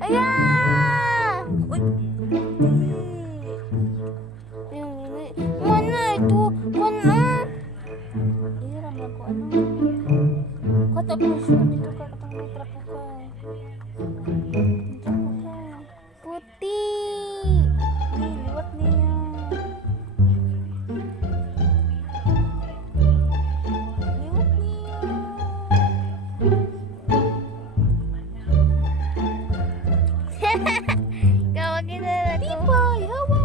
Ayan! Uy! Mana itu? Mana? Iya, ramai aku ano. Kata presyo dito ka katong may trapo ka. Trapo ka. Putih! Liwat niya. Liwat niya. Kawag kita na to. Pipay, hawa!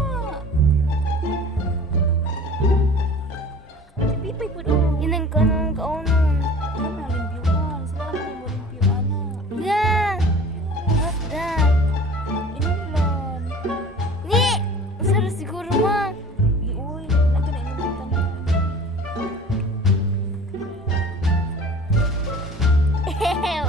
Si Pipay po doon. Inan ka nang kaunon. Yan na, limpiwan. Sila ka mo limpiwan na. Yeah! What's that? Inulan. Ni! Masarap siguro ma. Uy, nato na inulan ka na. Ew!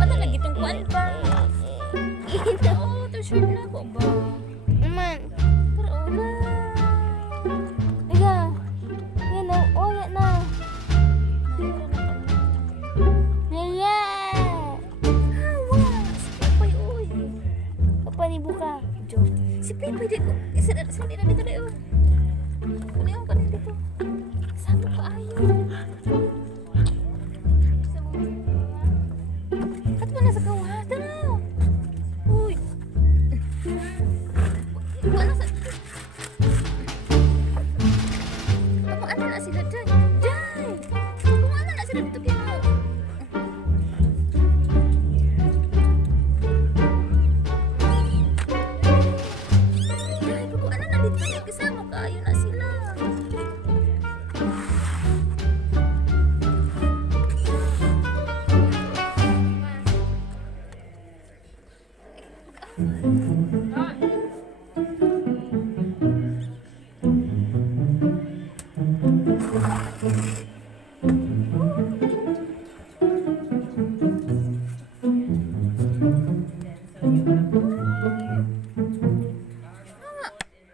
Ano lagi itong kuwan pa? Oo, ito short na ko ba? Naman. Pero wala. Iga. Yan na. Oh, yan na. Naya. Hawa. Si Pipay, uy. Papanibo ka. Si Pipay, di ko. Isa na dito na yun. Kunihan ka na dito. Saan ka ayaw? At mo na sa kawada na. Uy. Wala sa... Kumana na sila dyan. Dyan! Kumana na sila dito kaya mo. Dyan, kumana na dito kaya kasama ka. Ayun na sila.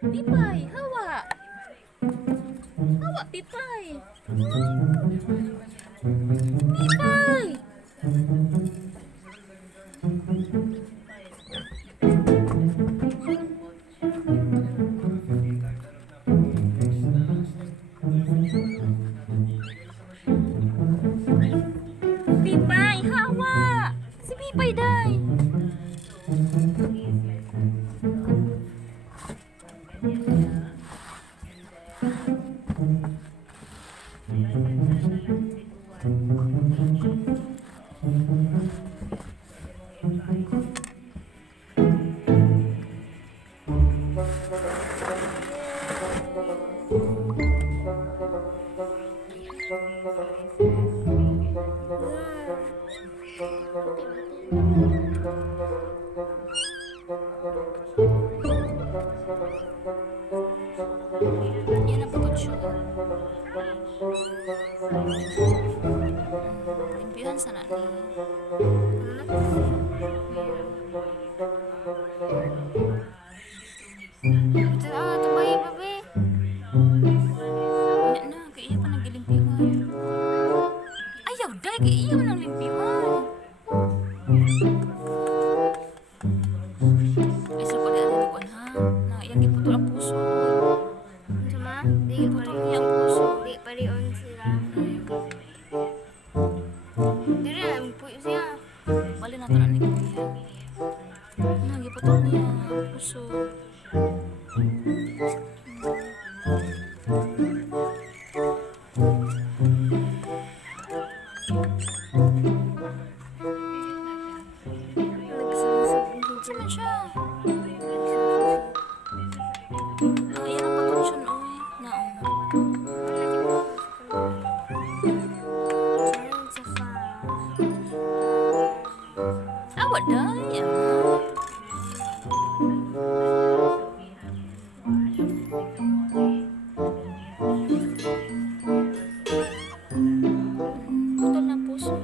Pipay, hawa. Hawa, Pipay. Pipay. Pipay, hawa. Si Pipay, day. Yan ang pagod siya. Limpihan sana ni. niya ang puso. Di pariyon sila. Dili na ang puso siya. Bali na to na ni Kuya. Nagiputol niya ang puso. Saan siya? Yan ang patonsyon, oy. Awak dah, ya. Putol na puso.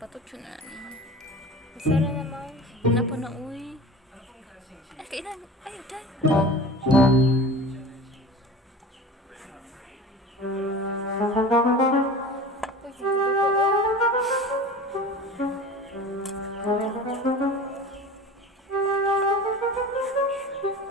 Patonsyon na ni. Sara naman. Napa na, uy. Ay, kailan? Ay, dahil. Uy, sige ko.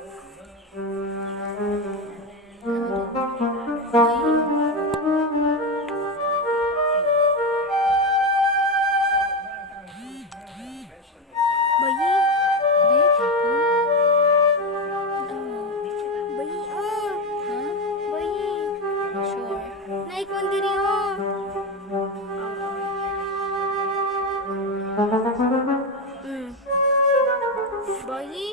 Bayi. Baik, hapon. Bayi. Ha? Bayi. Sure. Naikon diri oh. Bayi.